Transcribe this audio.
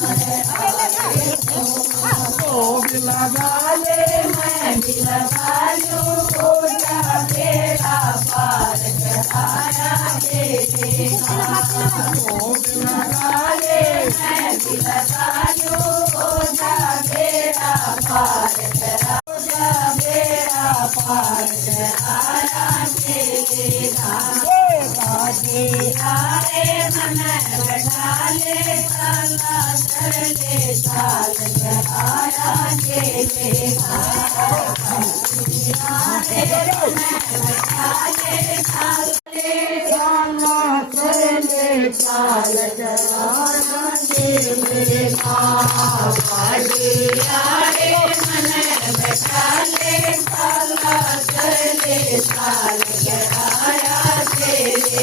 तो भी लगा ले मैं भी लगा लूं पूजा मेरा पार कराया देगा तो भी लगा ले मैं भी लगा लूं पूजा मेरा पार पूजा मेरा पार कराया देगा राधे आए मन बैठा ले काला चले चाल कराया देगा आए मन बैठा ले काला चले चाल कराया देगा आए मन बैठा ले काला चले चाल कराया देगा